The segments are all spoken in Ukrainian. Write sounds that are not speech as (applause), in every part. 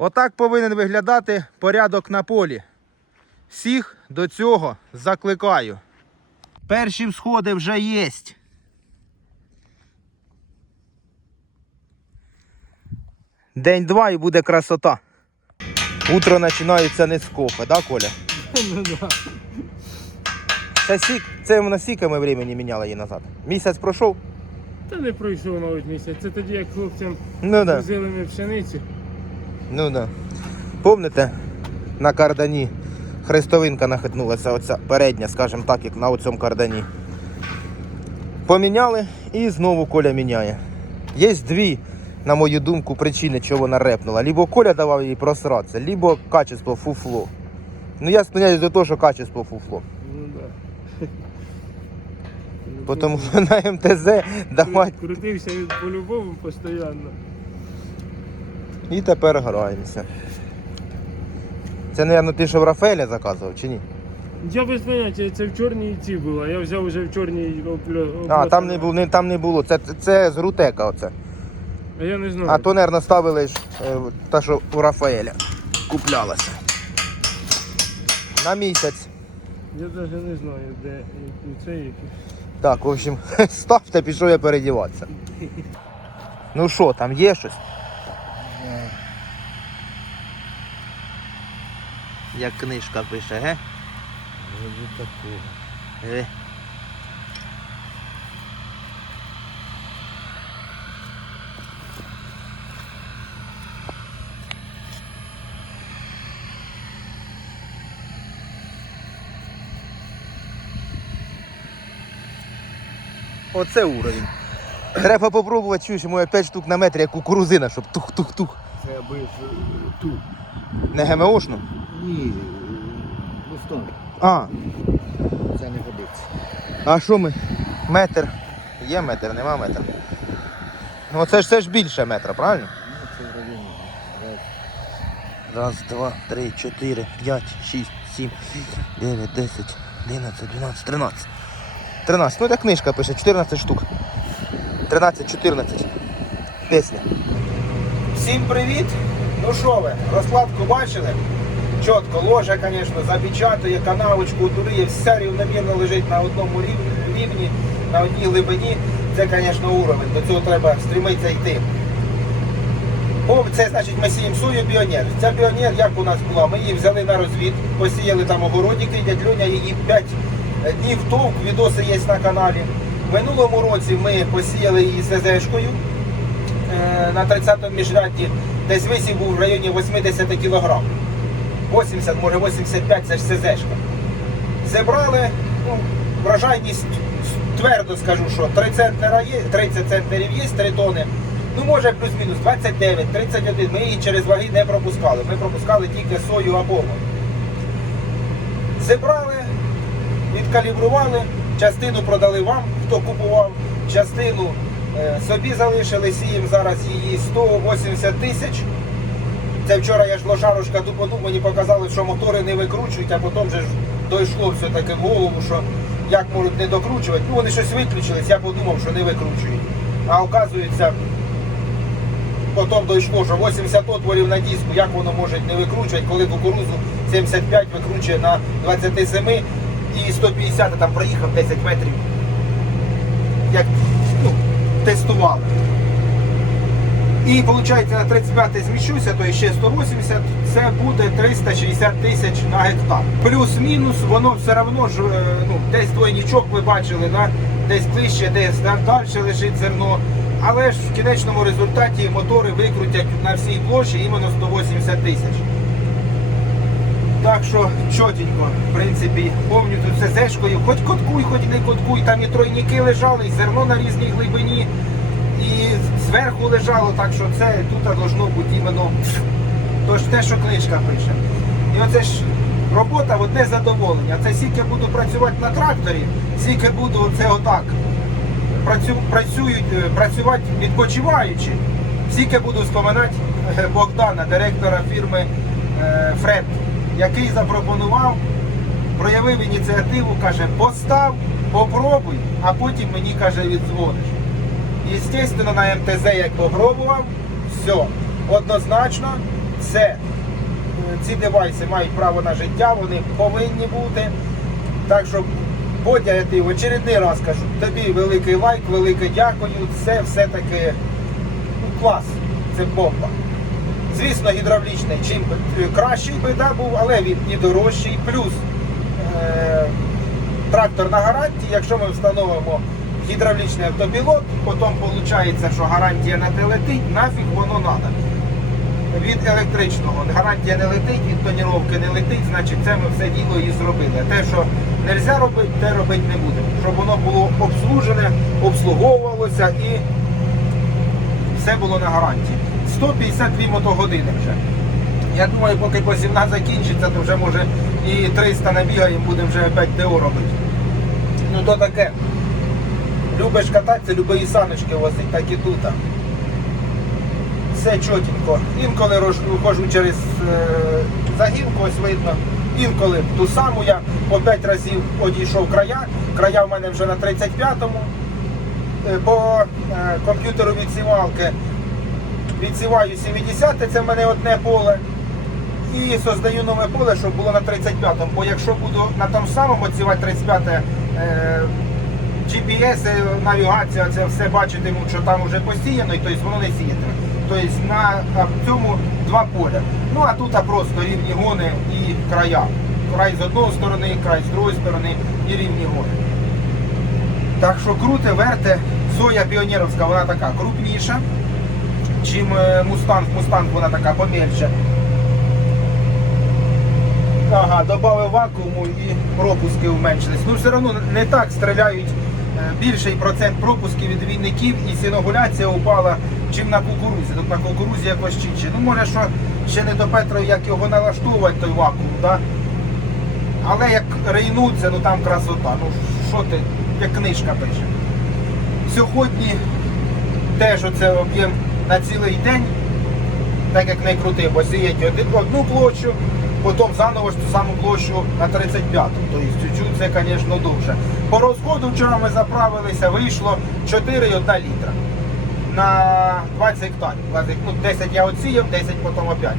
Отак повинен виглядати порядок на полі. Всіх до цього закликаю. Перші всходи вже є. День-два і буде красота. Утро починається не з кофе, да, Коля? Ну да. Це, сік, це на скільки ми времени міняли її назад? Місяць пройшов? Та не пройшов навіть місяць. Це тоді, як хлопцям Ну да. возили ми пшеницю. Ну да. Помните, на кардані хрестовинка нахитнулася, оця передня, скажімо так, як на оцьому кардані. Поміняли і знову Коля міняє. Є дві, на мою думку, причини, чого вона репнула. Либо Коля давав їй просратися, либо качество фуфло. Ну я склоняюсь до того, що качество фуфло. Ну да. Тому що на МТЗ давати Крутився він по-любому постійно. І тепер граємося. Це, мабуть, ти що в Рафаеля заказував чи ні? Я без поняття, це в чорній ці було. Я взяв вже в чорній оплю. А, там не було, не, там не було. Це, це з Рутека оце. А я не знаю. А то, мабуть, ставили ж е, та, що у Рафаеля куплялася. На місяць. Я навіть не знаю, де який це який. Так, в общем, (laughs) ставте, пішов я передіватися. Ну що, там є щось? Як книжка пише, ге? Е. Оце уровень. Треба попробувати, чуєш, моє 5 штук на метр, як кукурузина, щоб тух-тух-тух. Це аби ж ту. Не ГМОшну? Ні, Бостон. А, Це не годиться. а що ми? Метр. Є метр, нема метр. Ну це ж це ж більше метра, правильно? Ну, це в районі. Раз. Раз, два, три, чотири, п'ять, шість, сім, дев'ять, десять, одинадцять, дванадцять, тринадцять. Тринадцять. Ну, так книжка пише, 14 штук. 13, 14. Пісня. Всім привіт! Ну що ви, розкладку бачили? Чітко, ложа, звісно, запечатує канавочку, туди є все рівномірно лежить на одному рівні, на одній глибині. Це, звісно, уровень. До цього треба стремитися йти. О, це значить ми сіємо сою піонер. Ця піонер, як у нас була, ми її взяли на розвід, посіяли там огородики, дядь Люня її 5 днів товк, відоси є на каналі. Минулому році ми посіяли її СЗшкою е, на 30-му міжрядді, десь висів був в районі 80 кг. 80, може 85 це ж СЗшка. Зібрали, ну, врожайність твердо скажу, що 3 центнера є, 30 центнерів є, 3 тони. Ну, може плюс-мінус 29, 31. Ми її через ваги не пропускали. Ми пропускали тільки сою або. Зібрали, відкалібрували, частину продали вам, хто купував, частину е, собі залишили, сіємо зараз її 180 тисяч. Це вчора я ж лошарушка тупоту, мені показали, що мотори не викручують, а потім же ж дійшло все-таки в голову, що як можуть не докручувати. Ну вони щось виключились, я подумав, що не викручують. А оказується, потім дійшло, що 80 отворів на диску, як воно може не викручувати, коли кукурузу 75 викручує на 27 і 150 там проїхав 10 метрів. Як ну, тестували. І виходить на 35 зміщуся, то ще 180, це буде 360 тисяч на гектар. Плюс-мінус, воно все одно ж е, ну, десь двойничок ви бачили, да? десь ближче, десь далі лежить зерно. Але ж в кінечному результаті мотори викрутять на всій площі іменно 180 тисяч. Так що чотенько, в принципі, повню тут СЗшкою, хоч коткуй, хоч не коткуй, там і тройники лежали, і зерно на різній глибині, і зверху лежало, так що це тут должно бути іменно то ж те, що книжка пише. І оце ж робота, одне задоволення. Це скільки буду працювати на тракторі, скільки буду це отак. Працю, працюють, е, працювати відпочиваючи, скільки буду споминати е, Богдана, директора фірми е, Фред, який запропонував, проявив ініціативу, каже, постав, попробуй, а потім мені каже, віддзвониш. Естественно, на МТЗ як попробував, все, однозначно, все, е, ці девайси мають право на життя, вони повинні бути. Так що, Бодя, я ти в очередний раз кажу, тобі великий лайк, велике дякую. Це все-таки ну, клас, це бомба. Звісно, гідравлічний чим кращий би да, був, але він і дорожчий. Плюс е, трактор на гарантії, якщо ми встановимо гідравлічний автопілот, потім виходить, що гарантія на те летить, нафіг воно треба. Від електричного гарантія не летить, від тоніровки не летить, значить це ми все діло і зробили. Те, що не можна робити, те робити не будемо. Щоб воно було обслужене, обслуговувалося і все було на гарантії. 152 мотогодини вже. Я думаю, поки посівна закінчиться, то вже може і 300 набігаємо, будемо вже опять ТО робити. Ну то таке. Любиш кататися, люби і саночки возить, так і тут. Все чотенько. Інколи рож- хожу через е, загінку, ось видно. Інколи ту саму я по 5 разів одійшов края. Края в мене вже на 35-му. Е, По е, комп'ютеру відсівалки відсіваю 70 це в мене одне поле. І создаю нове поле, щоб було на 35-му. Бо якщо буду на тому самому відсівати 35 е, GPS, е, навігація, це все бачитиму, що там вже посіяно, і тобто воно не сіятиме. Тобто на цьому два поля. Ну а тут просто рівні гони і края. Край з одної сторони, край з другої сторони і рівні гони. Так що круте, верте, соя піонерівська, вона така крупніша, чим е, мустанг. Мустанг вона така помельче. Ага, додав вакууму і пропуски уменшились. Ну все одно не так стріляють е, більший процент пропусків від двійників і синогуляція упала, чим на кукурузі. Тут на кукурузі якось чітче. Ну може, що ще не до Петра, як його налаштовувати, той вакуум, да? але як рейнуться, ну там красота. Ну що ти, як книжка пише. Сьогодні теж оце об'єм на цілий день, так як не крути, бо сіять одну площу, потім заново ж ту саму площу на 35-ту. Тобто чуть-чуть це, звісно, довше. По розходу вчора ми заправилися, вийшло 4,1 літра на 20 гектарів. 20, Ну, 10 я отсіяв, 10 потім опять.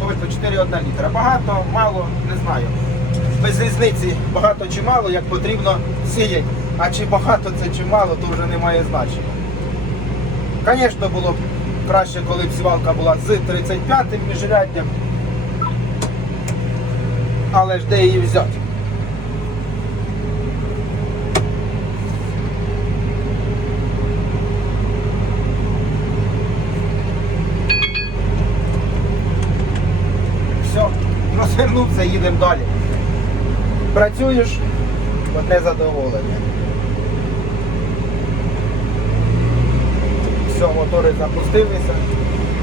Тобто 4,1 літра. Багато, мало, не знаю. Без різниці багато чи мало, як потрібно сіяти. А чи багато це чи мало, то вже не має значення. Звісно, було б краще, коли б сівалка була з 35-м міжряддям. Але ж де її взяти? Все, розвернувся, їдемо далі. Працюєш, одне задоволення. Все, мотори запустилися.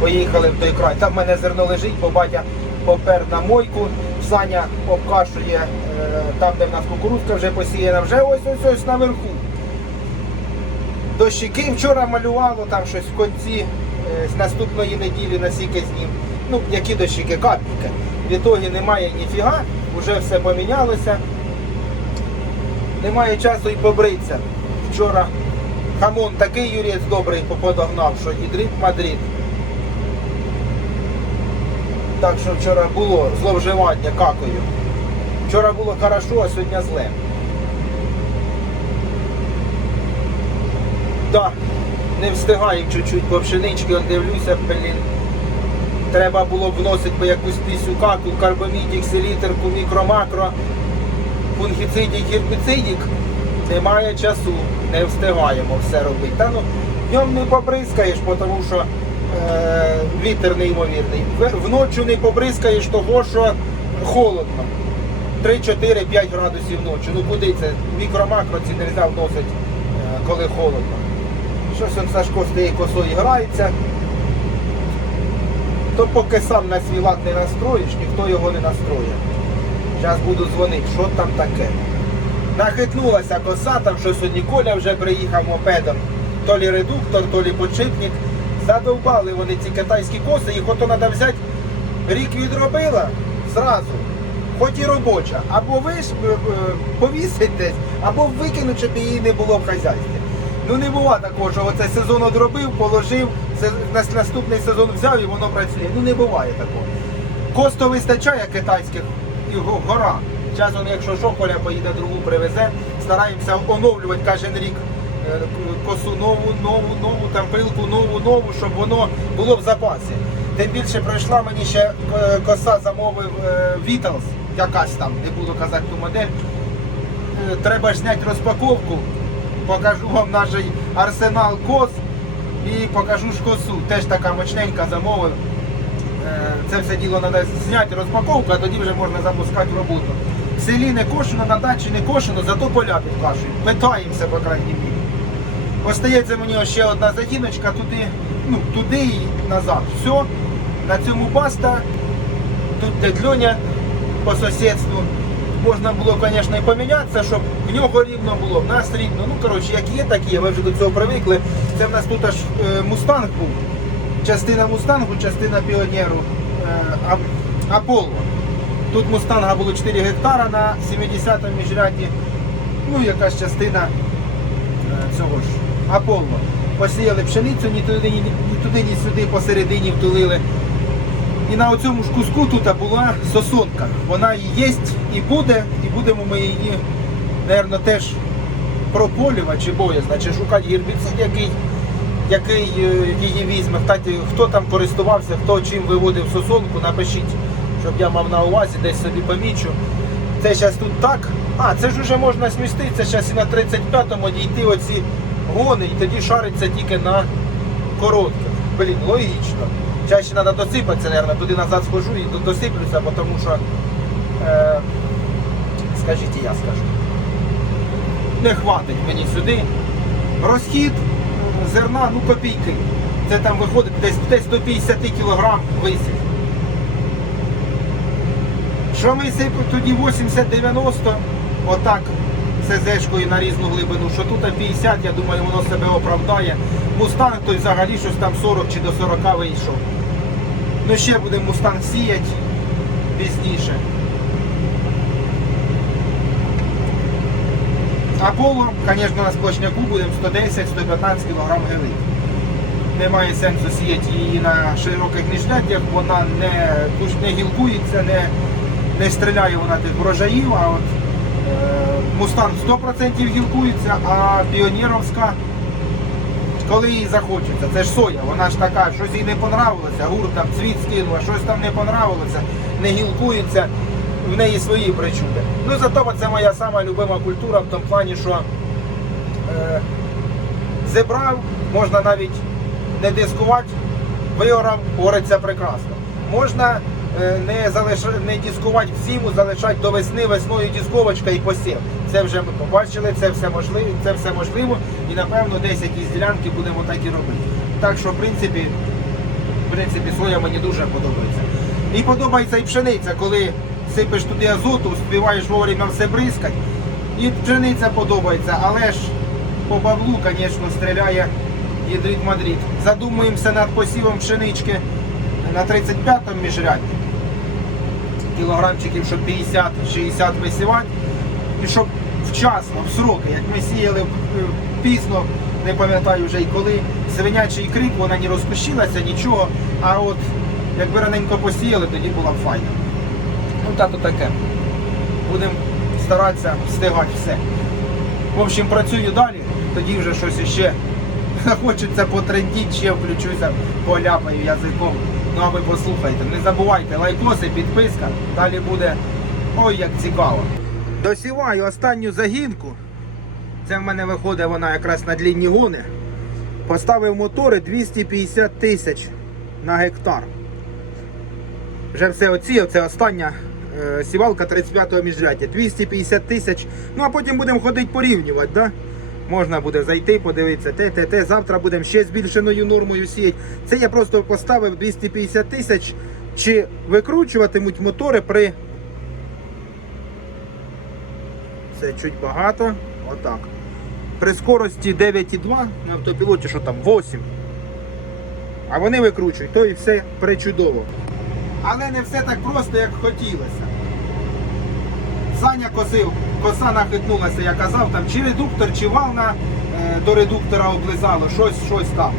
Поїхали в той край. Там в мене зерно лежить, бо батя попер на мойку. Саня обкашує е, там, де в нас кукурудзка вже посіяна, вже ось ось наверху. Дощики вчора малювало, там щось в кінці е, з наступної неділі насіки знім. Ну, які дощики, капельки. В ітогі немає ніфіга, вже все помінялося. Немає часу і побритися. Вчора хамон такий юрець добрий поподогнав, що гідрит Мадрид. Так що вчора було зловживання какою. Вчора було хорошо, а сьогодні зле. Так, не встигаємо чуть-чуть по пшенички, от дивлюся, блін. Треба було б вносити якусь пісю каку, карбомідік, селітерку, мікро-макро, фунгіцидік, гербіцидік. Немає часу, не встигаємо все робити. Та ну, днем не побризкаєш, тому що е, вітер неймовірний. Вночі не побризкаєш того, що холодно. 3-4-5 градусів ночі. Ну куди це? Мікро-макро ці не можна вносити, е, коли холодно. Щось он Сашко тією косою грається. То поки сам на свій лад не настроїш, ніхто його не настроїть. Зараз буду дзвонити, що там таке. Нахитнулася коса, там щось сьогодні Коля вже приїхав мопедом. То лі редуктор, то лі подшипник. Задовбали вони ці китайські коси, їх ото треба взяти, рік відробила зразу. Хоч і робоча. Або ви ж е, е, повісить десь, або викинуть, щоб її не було в хазяйстві. Ну не буває такого, що оце сезон одробив, положив, наступний сезон взяв і воно працює. Ну не буває такого. Косту вистачає китайських і гора. Часом, якщо що, Коля поїде другу привезе, стараємося оновлювати кожен рік е, косу нову, нову, нову, там пилку, нову, нову, щоб воно було в запасі. Тим більше пройшла мені ще е, коса замовив е, Beatles, якась там, не буду казати ту модель. Треба зняти розпаковку. Покажу вам наш арсенал кос і покажу ж косу. Теж така мощненька замовив. Це все діло треба зняти розпаковку, а тоді вже можна запускати роботу. В селі не кошено, на дачі не кошено, зато поля підкашують. Питаємося, по крайній мірі. Остається мені ще одна загіночка туди, ну, туди і назад. Все. На цьому баста. Тут дядь по сусідству. Можна було, звісно, і помінятися, щоб в нього рівно було, в нас рівно. Ну, коротше, як є, так є. Ви вже до цього привикли. Це в нас тут аж е, мустанг був. Частина мустангу, частина піонеру е, Аполло. Тут мустанга було 4 гектара на 70-му міжряді. Ну, якась частина е, цього ж Аполло. Посіяли пшеницю, ні туди, ні, туди, ні сюди посередині втулили. І на оцьому ж куску тут була сосонка. Вона і є, і буде, і будемо ми її, мабуть, теж прополювати чи боязно, чи шукати гербіцид, який, який е, її візьме. Хто там користувався, хто чим виводив сосонку, напишіть, щоб я мав на увазі, десь собі помічу. Це зараз тут так. А, це ж вже можна сміститися, зараз і на 35-му дійти оці гони, і тоді шариться тільки на коротких. Блін, логічно. Зараз ще треба досипатися, мабуть, туди назад схожу і досиплюся, тому що, е, скажіть, я скажу. Не хватить мені сюди. Розхід зерна, ну копійки. Це там виходить десь, десь до 50 кг висить. Що ми тоді 80-90, отак СЗшкою на різну глибину, що тут 50, я думаю, воно себе оправдає. Мустанг той взагалі щось там 40 чи до 40 вийшов. Ну ще будемо мустанг сіяти пізніше. Аполло, звісно, на сплошняку будемо 110-115 кг гели. Немає сенсу сіяти її на широких міжряддях, вона не, не гілкується, не, не стріляє вона тих врожаїв, а от е, Мустанг 100% гілкується, а піонеровська, коли їй захочеться, це ж соя, вона ж така, щось їй не понравилося, гурт там цвіт скинула, щось там не понравилося, не гілкується, в неї свої причуди. Ну зато це моя сама любима культура в тому плані, що е, зібрав, можна навіть не дискувати, виорав, ориться прекрасно. Можна не, залиш... не дискувати всіму, залишати до весни, весною дисковочка і посів. Це вже ми побачили, це все можливо, це все можливо, і напевно десь якісь ділянки будемо так і робити. Так що, в принципі, в принципі, соя мені дуже подобається. І подобається і пшениця, коли сипеш туди азоту, співаєш вовремя все бризкать. І пшениця подобається, але ж по баблу, звісно, стріляє ядрить Мадрид. Задумуємося над посівом пшенички на 35-му міжряді. Кілограмчиків, щоб 50-60 висівати. І щоб вчасно, в сроки, як ми сіяли е, пізно, не пам'ятаю вже і коли, свинячий крик, вона не розкущилася, нічого. А от якби раненько посіяли, тоді була б файна. Ну так то таке. Будемо старатися встигати все. В общем, працюю далі, тоді вже щось іще (laughs) захочеться потрендіть, ще включуся, поляпаю язиком. Ну а ви послухайте, не забувайте, лайкоси, підписка, далі буде ой як цікаво. Досіваю останню загінку. Це в мене виходить вона якраз на длінні гони. Поставив мотори 250 тисяч на гектар. Вже все оціяв, це остання е, сівалка 35-го міжряддя. 250 тисяч. Ну а потім будемо ходити порівнювати, да? Можна буде зайти, подивитися, те, те, те. Завтра будемо ще збільшеною нормою сіяти. Це я просто поставив 250 тисяч. Чи викручуватимуть мотори при. Це чуть багато. Отак. При скорості 9,2 на автопілоті, що там 8. А вони викручують, то і все причудово. Але не все так просто, як хотілося. Саня косив, коса нахитнулася, я казав, там чи редуктор, чи вал на е, до редуктора облизало, щось, щось там.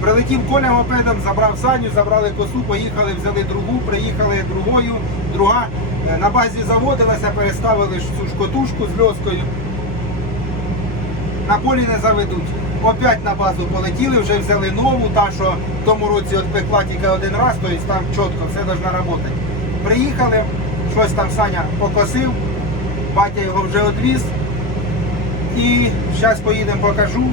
Прилетів Коля мопедом, забрав Саню, забрали косу, поїхали, взяли другу, приїхали другою, друга е, на базі заводилася, переставили цю шкотушку з льоскою. На полі не заведуть. Опять на базу полетіли, вже взяли нову, та що в тому році от тільки один раз, тобто там чітко все должна працювати. Приїхали, щось там Саня покосив, батя його вже відвіз. І зараз поїдемо, покажу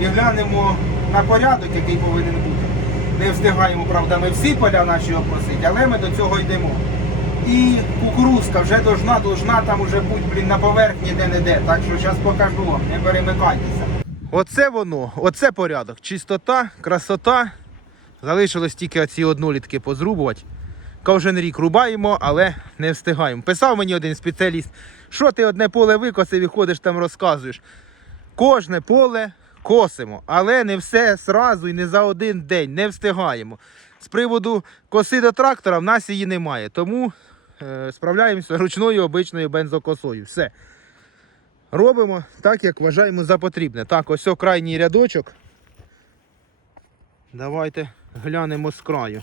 і глянемо на порядок, який повинен бути. Не встигаємо, правда, ми всі поля наші обкосити, але ми до цього йдемо. І кукурузка вже должна, должна там уже бути блін, на поверхні де-не-де. Так що зараз покажу вам, не перемикайтеся. Оце воно, оце порядок. Чистота, красота. Залишилось тільки оці однолітки позрубувати. Кожен рік рубаємо, але не встигаємо. Писав мені один спеціаліст, що ти одне поле викосив і ходиш там розказуєш. Кожне поле косимо, але не все зразу і не за один день, не встигаємо. З приводу коси до трактора в нас її немає, тому е, справляємося ручною обичною бензокосою. Все. Робимо так, як вважаємо за потрібне. Так, ось крайній рядочок. Давайте глянемо з краю.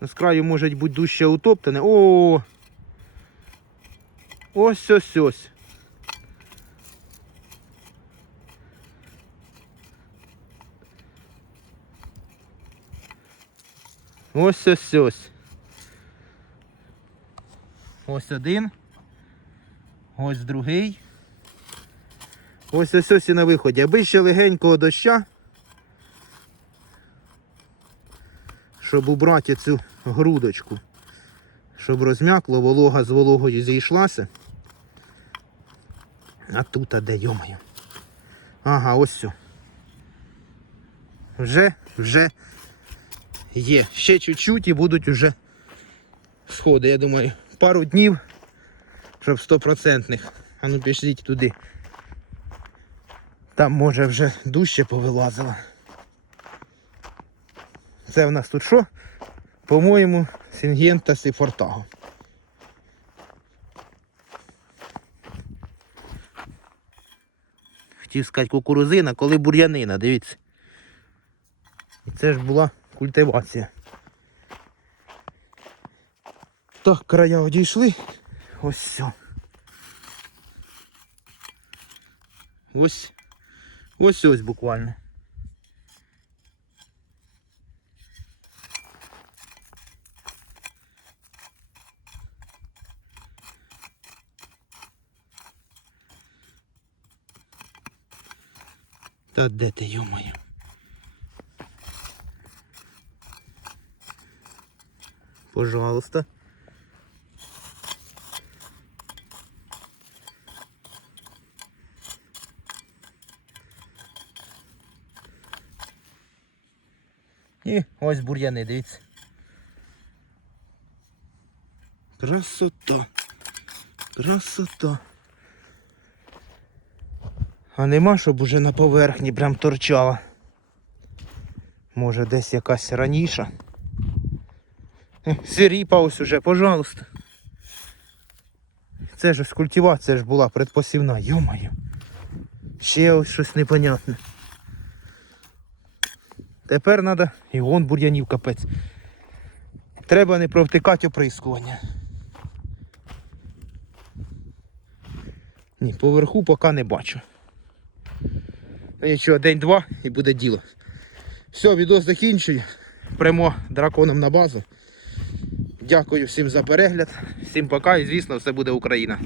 З краю може бути дужче утоптане. О! Ось ось ось. Ось ось ось. Ось один. Ось другий. Ось ось ось і на виході. Аби ще легенького доща. Щоб убрати цю грудочку. Щоб розм'якло, волога з вологою зійшлася. А тут, а де, йомаю. Ага, ось все. Вже, вже є. Ще чуть-чуть і будуть уже сходи. Я думаю, пару днів, щоб стопроцентних. А ну пішліть туди. Там може вже дужче повилазило. Це в нас тут що? По-моєму, Сінгентас і Фортаго. Хотів сказати кукурузина, коли бур'янина, дивіться. І це ж була культивація. Так, края одійшли. Ось все. Ось. Ось ось буквально. Та де ти, йомаю? Пожалуйста. І ось бур'яни, дивіться. Красота. Красота. А нема, щоб уже на поверхні прям торчала. Може десь якась раніша. (laughs) Сиріпа ось уже, пожалуйста. Це ж ось культивація ж була предпосівна, йомаю. Ще ось щось непонятне. Тепер треба і вон бур'янів капець. Треба не провтикати оприскування. Ні, поверху поки не бачу. Нічого, день-два і буде діло. Все, відео закінчую. Прямо драконом на базу. Дякую всім за перегляд. Всім пока і звісно все буде Україна.